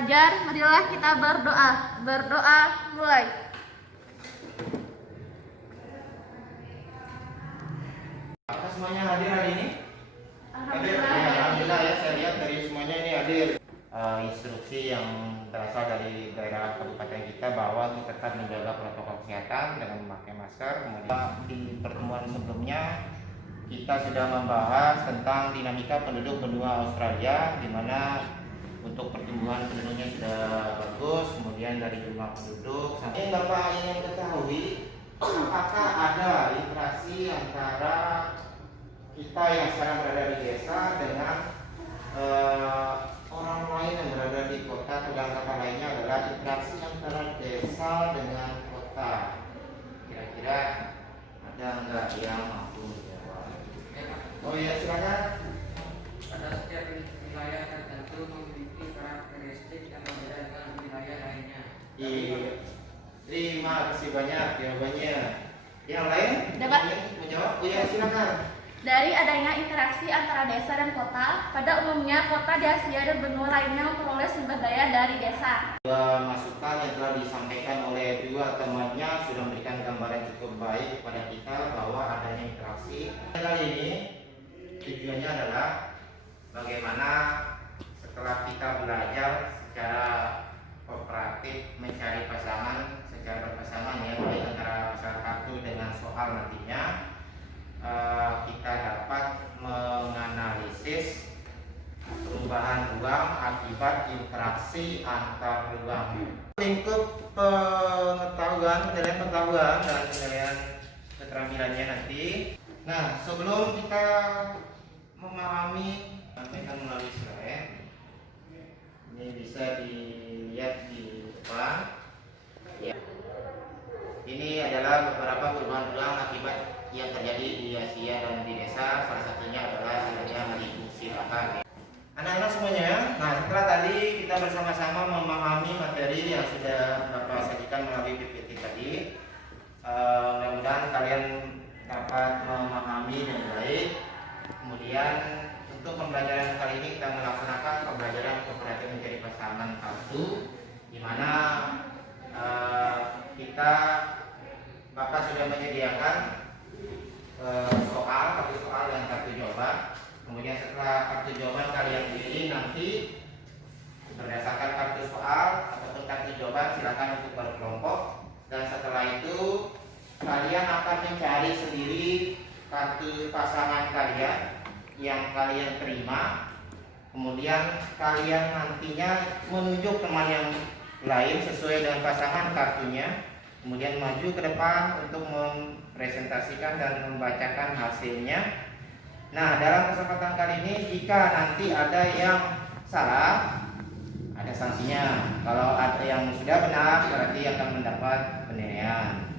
Fajar, marilah kita berdoa. Berdoa mulai. Apa semuanya hadir hari ini? Hadir. Alhamdulillah. Ya, alhamdulillah ya, saya lihat dari semuanya ini hadir. Instruksi yang berasal dari daerah kabupaten kita bahwa kita tetap menjaga protokol kesehatan dengan memakai masker. Kemudian di pertemuan sebelumnya kita sudah membahas tentang dinamika penduduk benua Australia, di mana untuk pertumbuhan penduduknya sudah bagus. Kemudian dari jumlah penduduk, sampai Bapak ingin ketahui apakah ada interaksi antara kita yang sekarang berada di desa dengan orang lain yang berada di kota, atau dengan kata lainnya adalah interaksi antara desa dengan kota. Kira-kira ada nggak yang mampu menjawab? Oh ya, silakan. Pada setiap wilayah tertentu memiliki karakteristik yang berbeda dengan wilayah lainnya. Iya. Terima kasih banyak jawabannya. Yang lain? Dapat. Ingin menjawab? Oh ya, silakan. Dari adanya interaksi antara desa dan kota, pada umumnya kota di Asia dan benua lainnya memperoleh sumber daya dari desa. Dua masukan yang telah disampaikan oleh dua temannya sudah memberikan gambaran cukup baik kepada kita bahwa adanya interaksi. Kali ini tujuannya adalah bagaimana setelah kita belajar secara kooperatif mencari pasangan secara berpasangan ya, baik antara masalah kartu dengan soal nantinya, kita dapat menganalisis perubahan ruang akibat interaksi antar ruang. Lingkup pengetahuan, penilaian pengetahuan dan penilaian keterampilannya nanti. Nah, sebelum kita memahami, sampaikan melalui slide. Ini bisa dilihat di depan. Ya. Ini adalah beberapa perubahan ruang akibat yang terjadi di Asia dan di desa. Salah satunya adalah adanya alih fungsi lahan. Anak-anak semuanya, nah setelah tadi kita bersama-sama memahami materi yang sudah Bapak sajikan melalui PPT tadi, mudah-mudahan kalian dapat memahami dengan baik. Kemudian untuk pembelajaran kali ini kita melaksanakan pembelajaran kooperatif mencari pasangan kartu, di mana kita Bapak sudah menyediakan kartu soal dan kartu jawaban. Kemudian setelah kartu jawaban kalian pilih, nanti berdasarkan kartu soal ataupun kartu jawaban silakan untuk berkelompok, dan setelah itu kalian akan mencari sendiri kartu pasangan kalian yang kalian terima. Kemudian kalian nantinya menunjuk teman yang lain sesuai dengan pasangan kartunya, kemudian maju ke depan untuk mempresentasikan dan membacakan hasilnya. Nah, dalam kesempatan kali ini jika nanti ada yang salah, ada sanksinya. Kalau ada yang sudah benar, berarti akan mendapat penilaian.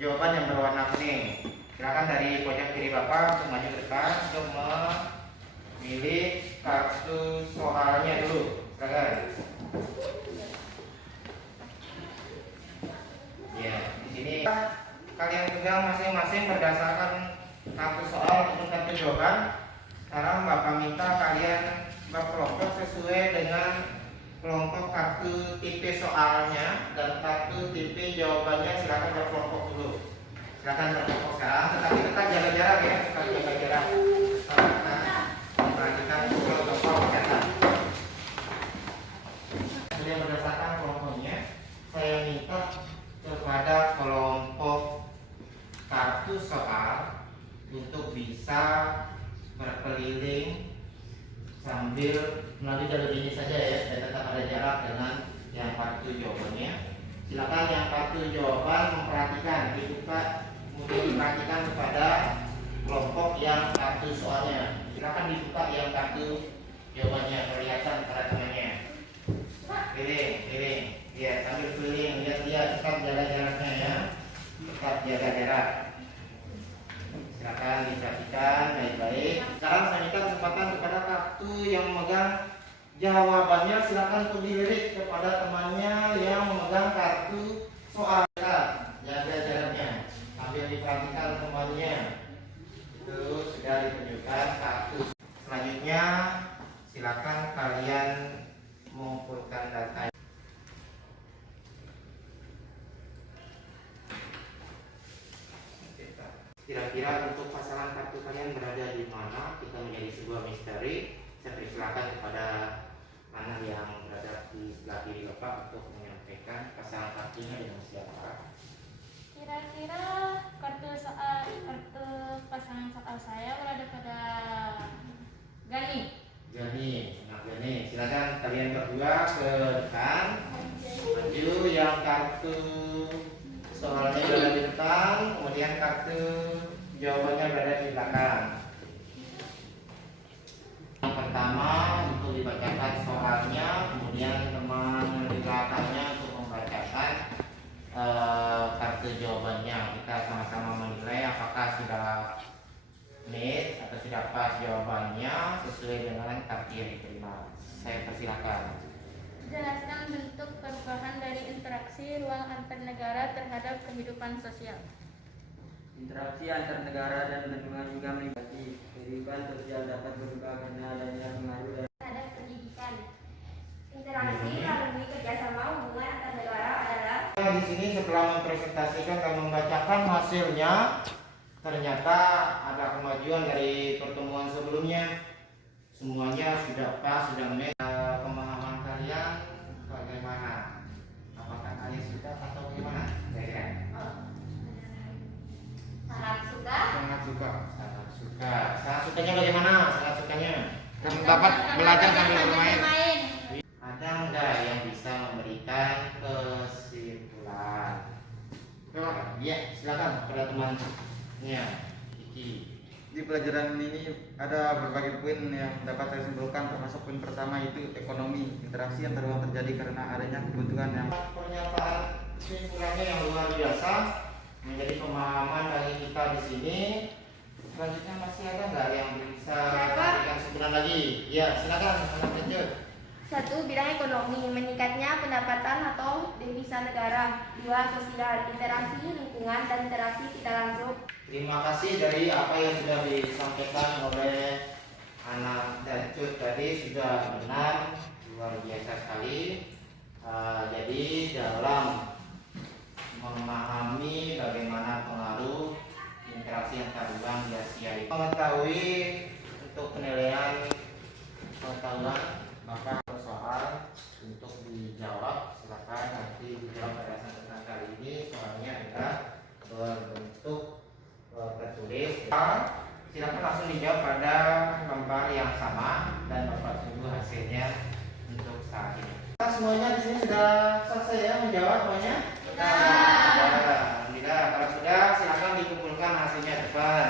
Jawaban yang berwarna kuning. Silakan dari pojok kiri Bapak untuk maju ke depan untuk memilih kartu soalnya dulu. Silakan. Ya, di sini kalian pegang masing-masing berdasarkan kartu soal untuk kartu jawaban. Sekarang Bapak minta kalian berkelompok sesuai dengan kelompok kartu tipe soalnya dan kartu tipe jawabannya. Silakan berkelompok dulu. Silakan berkelompok sekarang, tetapi tetap jaga jarak ya, tetap jaga jarak. Perhatikan protokol kesehatan. Sudah berdasarkan kelompoknya, saya minta kepada kelompok kartu soal untuk bisa berkeliling sambil melalui jalur ini saja ya, dan tetap ada jarak dengan yang kartu jawabannya. Silakan yang kartu jawaban memperhatikan, dibuka, kemudian diperhatikan kepada kelompok yang kartu soalnya. Silakan dibuka yang kartu jawabannya, kelihatan pada temannya. Keliling, ya sambil keliling, lihat, tetap jaga jaraknya ya, tetap jaga jarak. Silakan diperhatikan baik-baik. Sekarang saya minta kesempatan kepada kartu yang memegang jawabannya, silakan untuk dilirik kepada temannya yang memegang kartu soal. Jaga jaraknya sambil diperhatikan temannya. Itu sudah ditunjukkan kartu. Selanjutnya silakan kalian menjadi sebuah misteri. Saya persilakan kepada mana yang berada di sebelah kiri Bapak untuk menyampaikan pasangan kartunya dengan siapa. Kira-kira kartu pasangan soal saya berada pada Gani. Nah Gani, silakan kalian berdua ke depan. Maju, yang kartu soalnya berada di depan, kemudian kartu jawabannya berada di belakang. Yang pertama untuk dibacakan soalnya, kemudian teman di belakangnya untuk membacakan kartu jawabannya. Kita sama-sama menilai apakah sudah net atau sudah pas jawabannya sesuai dengan kartu yang diterima. Saya persilakan. Jelaskan bentuk perubahan dari interaksi ruang antar negara terhadap kehidupan sosial. Interaksi antar negara dan benua juga meliputi kehidupan sosial dapat berubah karena adanya pengaruh dari terhadap pendidikan. Interaksi melalui kerjasama hubungan antar negara adalah Di sini setelah mempresentasikan dan membacakan hasilnya, ternyata ada kemajuan dari pertemuan sebelumnya. Semuanya sudah pas, sudah match. Pemahaman kalian bagaimana? Apakah kalian sudah atau bagaimana? sangat suka. Sangat suka. Sangat sukanya bagaimana? Sangat sukanya dapat belajar sambil bermain. Ada enggak yang bisa memberikan kesimpulan? Ya, silakan pada temannya. Iki. Di pelajaran ini ada berbagai poin yang dapat saya simpulkan, termasuk poin pertama itu ekonomi. Interaksi antar ruang terjadi karena adanya kebutuhan yang Pernyataan kesimpulannya yang luar biasa menjadi pemahaman bagi kita di sini. Selanjutnya masih ada nggak yang bisa memberikan kesimpulan lagi? Ya, silakan anak kecil. 1. Bidang ekonomi, meningkatnya pendapatan atau devisa negara. 2. Sosial, interaksi lingkungan dan interaksi tidak langsung. Terima kasih dari apa yang sudah disampaikan oleh anak dan Cut tadi, sudah benar, luar biasa sekali. Jadi dalam memahami bagaimana pengaruh interaksi antar ruang di Asia itu, mengetahui untuk penilaian pengetahuan maka soal untuk dijawab, silakan nanti dijawab pada kesempatan kali ini. Soalnya adalah berbentuk tertulis. Silakan langsung dijawab pada lembar yang sama dan Bapak tunggu hasilnya untuk saat ini. Kita semuanya di sini sudah selesai ya menjawab semuanya? Alhamdulillah. Kalau sudah, silakan dikumpulkan hasilnya depan.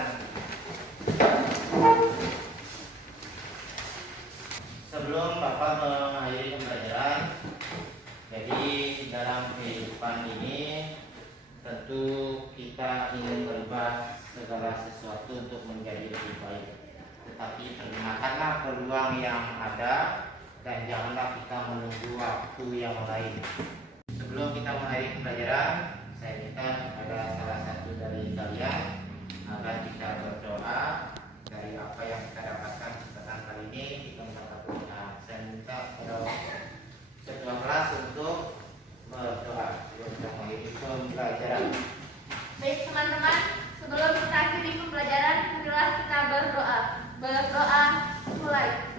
Sebelum Bapak mengakhiri pembelajaran, jadi dalam kehidupan ini tentu kita ingin berubah segala sesuatu untuk menjadi lebih baik. Tetapi pergunakanlah peluang yang ada dan janganlah kita menunggu waktu yang lain. Sebelum kita mengakhiri pembelajaran, saya minta kepada salah satu dari kalian agar kita berdoa dari apa yang kita dapatkan kesempatan kali ini. Kita mendapat berdoa. Saya minta kepada ketua kelas untuk berdoa sebelum kita mengakhiri pembelajaran. Baik teman-teman, sebelum kita akhiri pembelajaran, marilah kita berdoa. Berdoa mulai.